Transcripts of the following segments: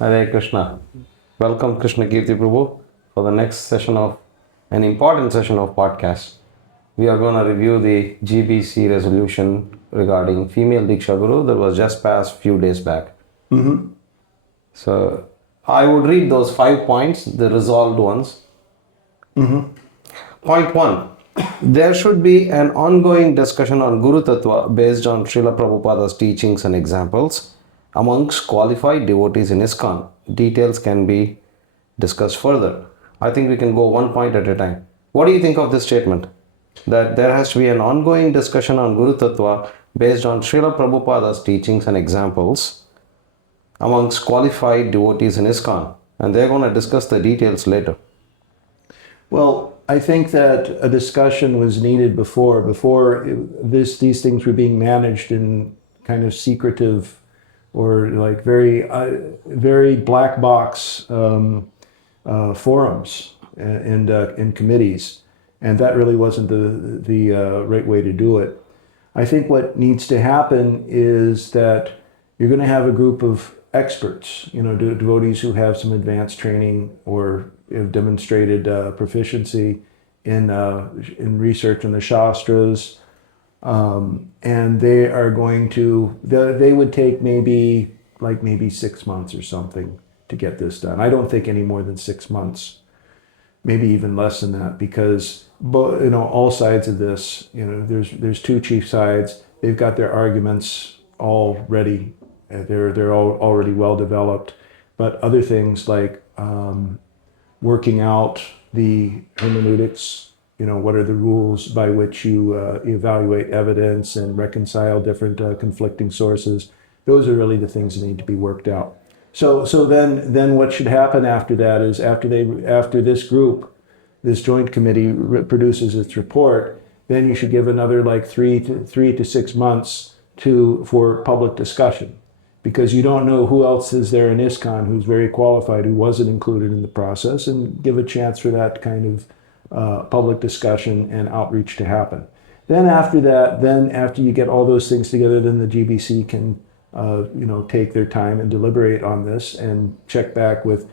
Hare Krishna. Welcome Kṛṣṇa-kīrti Prabhu for the next session of an important session of podcast. We are going to review the GBC resolution regarding female Dikṣā Guru that was just passed few days back. So I would read those 5 points, the resolved ones. Point 1. There should be an ongoing discussion on guru-tattva based on Srila Prabhupada's teachings and examples amongst qualified devotees in ISKCON. Details can be discussed further. I think we can go 1 point at a time. What do you think of this statement? That there has to be an ongoing discussion on guru-tattva based on Srila Prabhupada's teachings and examples amongst qualified devotees in ISKCON. And they're going to discuss the details later. Well, I think that a discussion was needed before these things were being managed in kind of secretive or like very black box forums and committees, and that really wasn't the right way to do it. I think what needs to happen is that you're going to have a group of experts, devotees who have some advanced training or have demonstrated proficiency in research in the Shastras, and they are going to, they would take maybe 6 months or something to get this done. I don't think any more than 6 months, maybe even less than that, because all sides of this, there's two chief sides. They've got their arguments all ready. They're all already well developed, but other things like working out the hermeneutics, what are the rules by which you evaluate evidence and reconcile different conflicting sources? Those are really the things that need to be worked out. So then what should happen after that is after this group, this joint committee produces its report, then you should give another 3 to 6 months for public discussion, because you don't know who else is there in ISKCON who's very qualified, who wasn't included in the process, and give a chance for that kind of public discussion and outreach to happen. Then after that, after you get all those things together, then the GBC can take their time and deliberate on this and check back with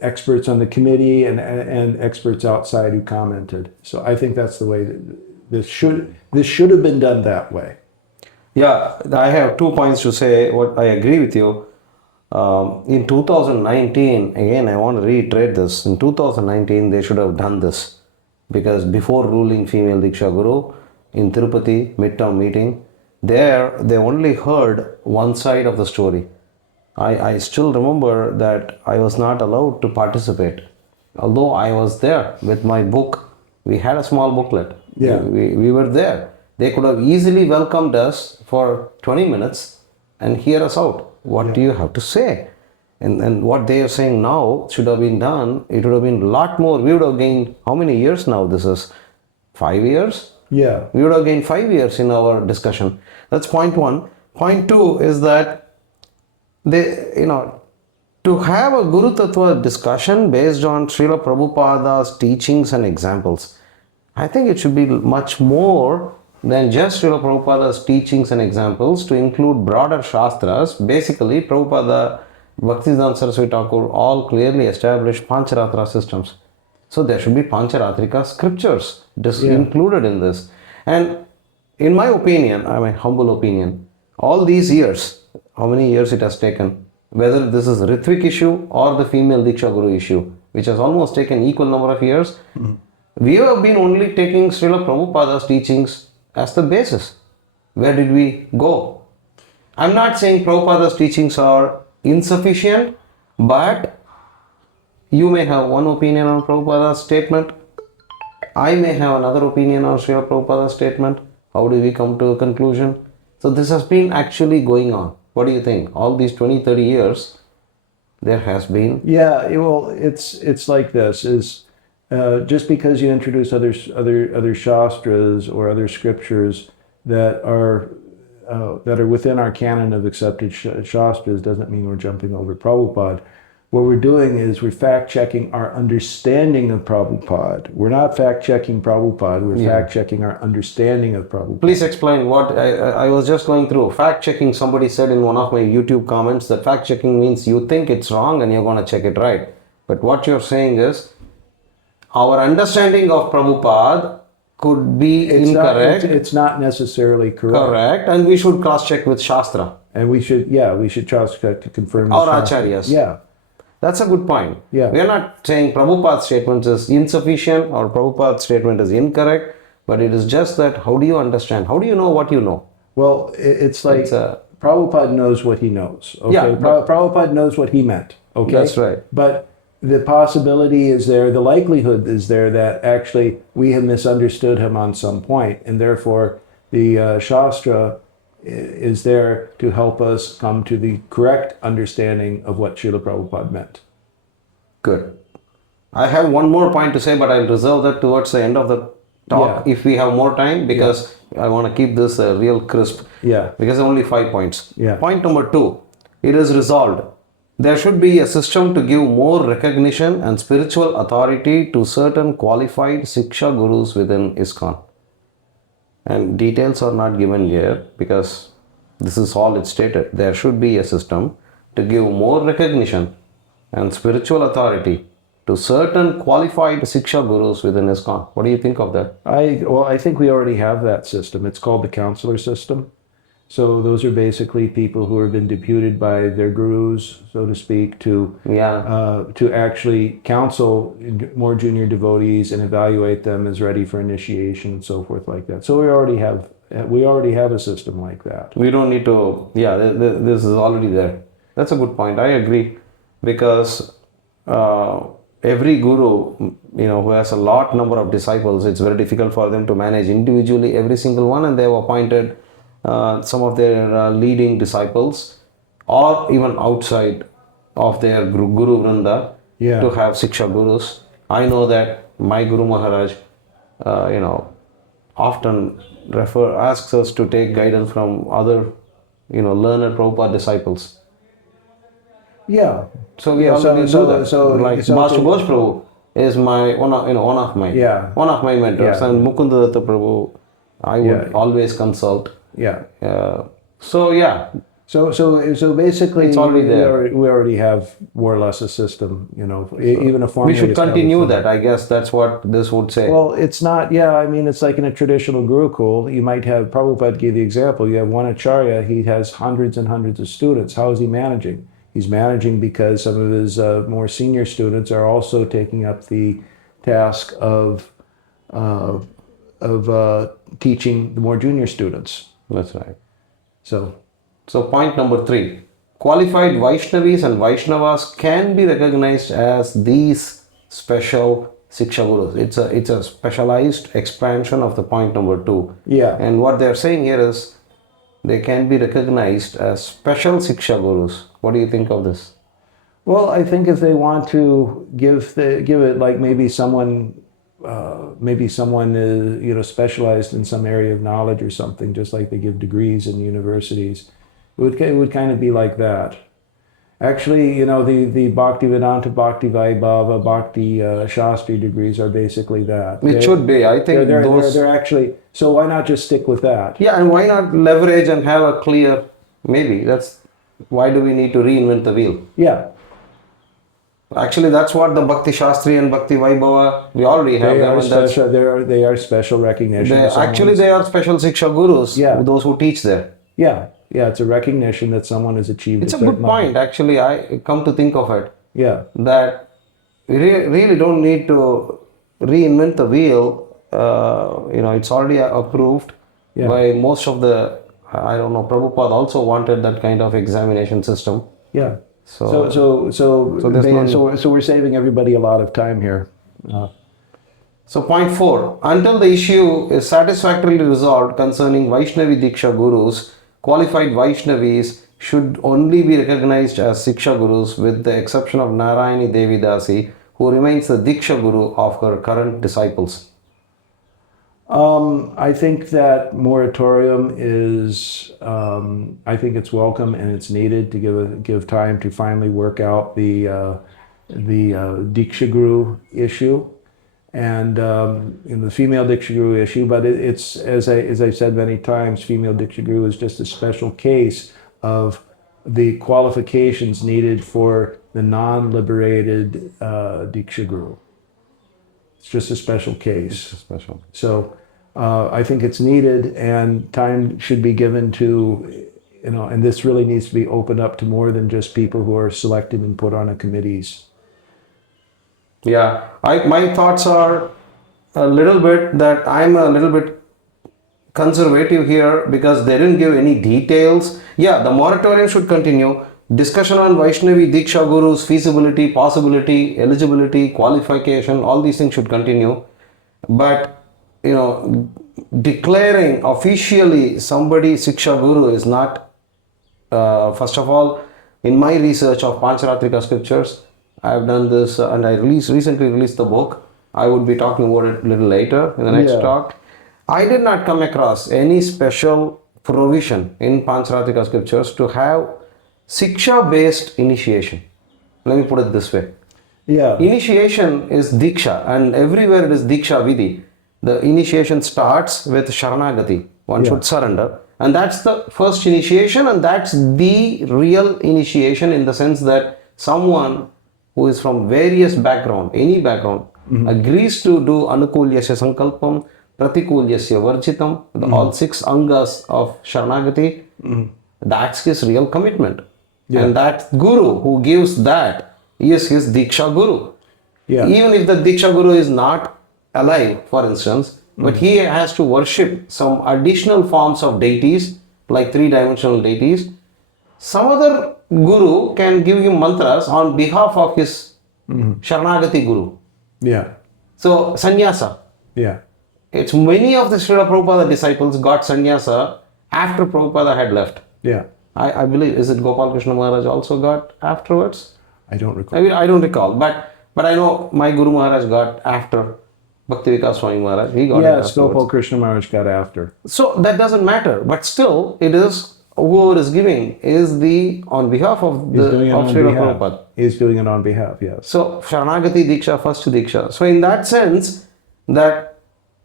experts on the committee and experts outside who commented. So I think that's the way that this should have been done that way. Yeah, I have 2 points to say. What I agree with you. In 2019, again, I want to reiterate this. In 2019, they should have done this, because before ruling female Dikṣā Guru in Tirupati midterm meeting, they only heard one side of the story. I still remember that I was not allowed to participate, although I was there with my book. We had a small booklet. Yeah, we were there. They could have easily welcomed us for 20 minutes and hear us out. What do you have to say? And what they are saying now should have been done. It would have been a lot more. We would have gained, how many years now? This is 5 years? Yeah. We would have gained 5 years in our discussion. That's point 1. Point 2 is that to have a guru-tattva discussion based on Srila Prabhupada's teachings and examples, I think it should be much more than just Srila Prabhupada's teachings and examples, to include broader Shastras. Basically, Prabhupada, Bhaktisiddhanta Saraswati Thakur all clearly established Pancharatra systems. So there should be Pancharatrika scriptures included in this. And in my opinion, my humble opinion, all these years, how many years it has taken, whether this is Ritvik issue or the female Dikṣā Guru issue, which has almost taken equal number of years, we have been only taking Srila Prabhupada's teachings as the basis. Where did we go? I'm not saying Prabhupada's teachings are insufficient, but you may have one opinion on Prabhupada's statement. I may have another opinion on Srila Prabhupada's statement. How do we come to a conclusion? So this has been actually going on. What do you think? All these 20-30 years, there has been... Yeah, well, it's like this, is just because you introduce other Shastras or other scriptures that are within our canon of accepted Shastras doesn't mean we're jumping over Prabhupada. What we're doing is we're fact-checking our understanding of Prabhupada. We're not fact-checking Prabhupada, we're fact-checking our understanding of Prabhupada. Please explain what I was just going through. Fact checking, somebody said in one of my YouTube comments that fact checking means you think it's wrong and you're going to check it right. But what you're saying is our understanding of Prabhupada could be incorrect. It's not necessarily correct. Correct, and we should cross check with Shastra. And we should cross-check to confirm. Or Acharyas. Yeah. That's a good point. Yeah. We are not saying Prabhupada's statement is insufficient or Prabhupada's statement is incorrect, but it is just that how do you understand? How do you know what you know? Well, it's like Prabhupada knows what he knows. Okay? Yeah, Prabhupada knows what he meant. Okay. That's right. But the possibility is there, the likelihood is there that actually we have misunderstood him on some point, and therefore the Shastra is there to help us come to the correct understanding of what Srila Prabhupada meant. Good. I have one more point to say, but I'll reserve that towards the end of the talk if we have more time, because I want to keep this real crisp. Yeah. Because only 5 points. Yeah. Point number 2. It is resolved. There should be a system to give more recognition and spiritual authority to certain qualified siksa-gurus within ISKCON. And details are not given here because this is all it stated. There should be a system to give more recognition and spiritual authority to certain qualified siksa-gurus within ISKCON. What do you think of that? I think we already have that system. It's called the counselor system. So those are basically people who have been deputed by their gurus, so to speak, to actually counsel more junior devotees and evaluate them as ready for initiation and so forth like that. So we already have a system like that. We don't need to. This is already there. That's a good point. I agree, because every guru, who has a lot number of disciples, it's very difficult for them to manage individually every single one, and they have appointed some of their leading disciples or even outside of their guru vrinda to have siksa-gurus. I know that my Guru Maharaj, often asks us to take guidance from other, learned Prabhupada disciples. Yeah. So we already do that. Like Master Ghosh Prabhu is one of my mentors, and Mukunda Datta Prabhu, I would always consult. Yeah. So basically, it's already there. We already have more or less a system, even a formula. We should continue that. I guess that's what this would say. Well, it's not. Yeah, I mean, it's like in a traditional gurukul, you might have. Prabhupada gave the example. You have one acharya. He has hundreds and hundreds of students. How is he managing? He's managing because some of his more senior students are also taking up the task of teaching the more junior students. That's right. So point number 3. Qualified Vaisnavis and Vaisnavas can be recognized as these special siksa-gurus. It's a specialized expansion of the point number 2. Yeah. And what they're saying here is they can be recognized as special siksa-gurus. What do you think of this? Well, I think if they want to give it like maybe someone is specialized in some area of knowledge or something, just like they give degrees in universities, it would kind of be like that. Actually, the Bhaktivedanta, Bhakti Vaibhava, Bhakti Shastri degrees are basically that. It should be. I think they're actually. So why not just stick with that? Yeah, and why not leverage and have a clear? Maybe that's why do we need to reinvent the wheel? Yeah. Actually, that's what the Bhakti Shastri and Bhakti Vaibhava, we already have. They are special recognition. They are special siksa-gurus, those who teach there. Yeah, it's a recognition that someone has achieved. It's a good point, actually. I come to think of it. Yeah. That we really don't need to reinvent the wheel. It's already approved by most of the, Prabhupada also wanted that kind of examination system. Yeah. So we're saving everybody a lot of time here. So point 4, until the issue is satisfactorily resolved concerning Vaiṣṇavī Dīkṣā Gurus, qualified Vaisnavis should only be recognized as siksa-gurus with the exception of Narayani Devi Dasi, who remains the diksa-guru of her current disciples. I think that moratorium is, I think it's welcome and it's needed to give time to finally work out the diksa-guru issue and in the female diksa-guru issue. But it's as I've said many times, female diksa-guru is just a special case of the qualifications needed for the non-liberated diksa-guru. It's just a special case. It's special. So I think it's needed, and time should be given to, and this really needs to be opened up to more than just people who are selected and put on a committees. Yeah, my thoughts are a little bit that I'm a little bit conservative here because they didn't give any details. Yeah, the moratorium should continue. Discussion on Vaisnavi Dīkṣā Guru's feasibility, possibility, eligibility, qualification, all these things should continue. But, declaring officially somebody Siksha Guru is not, first of all, in my research of Pancharatrika scriptures, I have done this and I recently released the book. I would be talking about it a little later in the next talk. I did not come across any special provision in Pancharatrika scriptures to have Siksha based initiation. Let me put it this way. Yeah. Initiation is Diksha, and everywhere it is Diksha Vidhi. The initiation starts with Sharanagati. One should surrender. And that's the first initiation, and that's the real initiation in the sense that someone who is from various background, any background, agrees to do Anukulyasya Sankalpam, Pratikulyasya Varjitam, all 6 angas of Sharanagati. That's his real commitment. Yeah. And that guru who gives that is his Diksha Guru. Yeah. Even if the Diksha Guru is not alive, for instance, but he has to worship some additional forms of deities, like 3-dimensional deities. Some other guru can give him mantras on behalf of his Sharanagati Guru. Yeah. So, sannyasa. Yeah. It's many of the Srila Prabhupada disciples got sannyasa after Prabhupada had left. Yeah. I believe, is it Gopal Krishna Maharaj also got afterwards? I don't recall. I don't recall, but I know my Guru Maharaj got after Bhakti Vikas Swami Maharaj. He got yes, Gopal Krishna Maharaj got after. So that doesn't matter, but still it is whoever is giving is on behalf of Srila Prabhupada. He's doing it on behalf, yes. So Sharanagati Diksha, first Diksha. So in that sense, that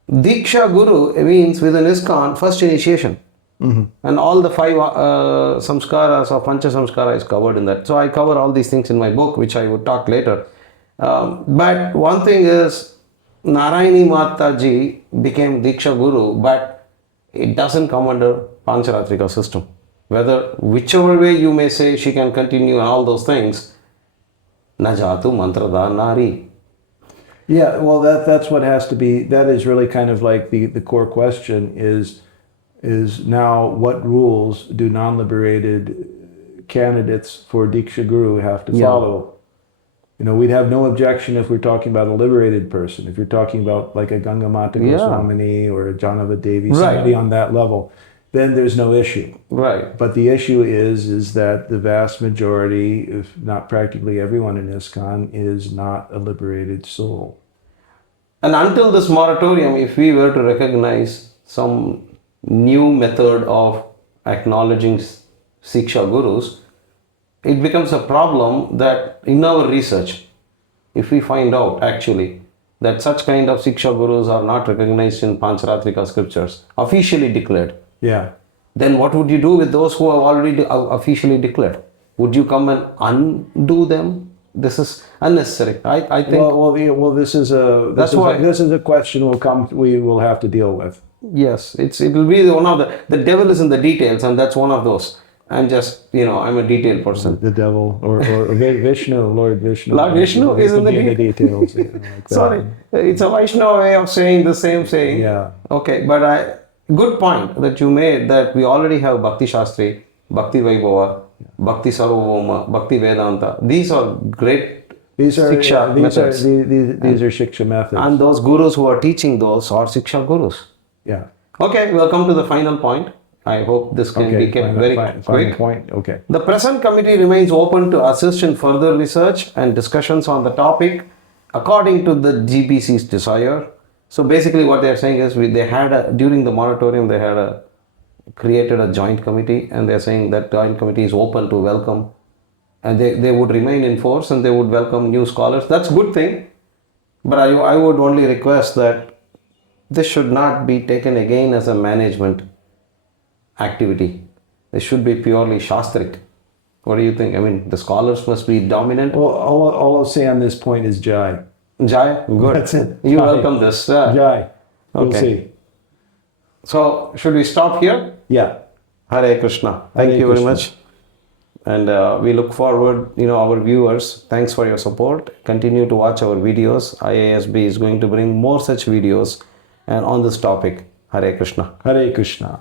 Diksha Guru means within ISKCON first initiation. And all the 5 samskaras or pancha samskara is covered in that. So I cover all these things in my book, which I would talk later. But one thing is, Narayani Mataji became Diksha Guru, but it doesn't come under Pancharatrika system. Whichever way you may say she can continue and all those things, Najatu Mantrada Nari. Yeah, well, that's what has to be, that is really kind of like the core question is now what rules do non-liberated candidates for Diksha Guru have to follow? We'd have no objection if we're talking about a liberated person. If you're talking about like a Gangamata Goswamini or a Vaiṣṇavī Devi, somebody on that level, then there's no issue. Right. But the issue is that the vast majority, if not practically everyone in ISKCON, is not a liberated soul. And until this moratorium, if we were to recognize some new method of acknowledging Siksha Gurus, it becomes a problem that in our research, if we find out actually that such kind of Siksha Gurus are not recognized in Pancharatrika scriptures, officially declared, then what would you do with those who have already officially declared? Would you come and undo them? This is unnecessary. I think. Well, this is a question we will have to deal with. Yes, it will be one of the devil is in the details, and that's one of those. I'm just, I'm a detailed person. The devil, or Vishnu, Lord Vishnu. Lord Vishnu is in the details. Sorry, it's a Vaishnava way of saying the same saying. Yeah. Okay, but good point that you made, that we already have Bhakti Shastri, Bhakti Vaibhava, Bhakti Sarvabhauma, Bhakti Vedanta. These are great Siksha methods. These are Siksha methods. And those gurus who are teaching those are Siksha Gurus. Yeah. Okay, we'll come to the final point. I hope this can be kept very quick. Point. Okay. The present committee remains open to assist in further research and discussions on the topic according to the GBC's desire. So basically what they are saying is during the moratorium they had created a joint committee, and they are saying that joint committee is open to welcome, and they would remain in force and they would welcome new scholars. That's a good thing. But I would only request that this should not be taken again as a management activity. This should be purely shastric. What do you think? I mean, the scholars must be dominant. Well, all I'll say on this point is Jai. Jai? Good. That's it. You Jai. welcome this. Jai. We'll Okay. see. So, should we stop here? Yeah. Hare Krishna. Thank Hare you very Krishna. much. And we look forward, our viewers, thanks for your support. Continue to watch our videos. IISB is going to bring more such videos and on this topic. Hare Krishna. Hare Krishna.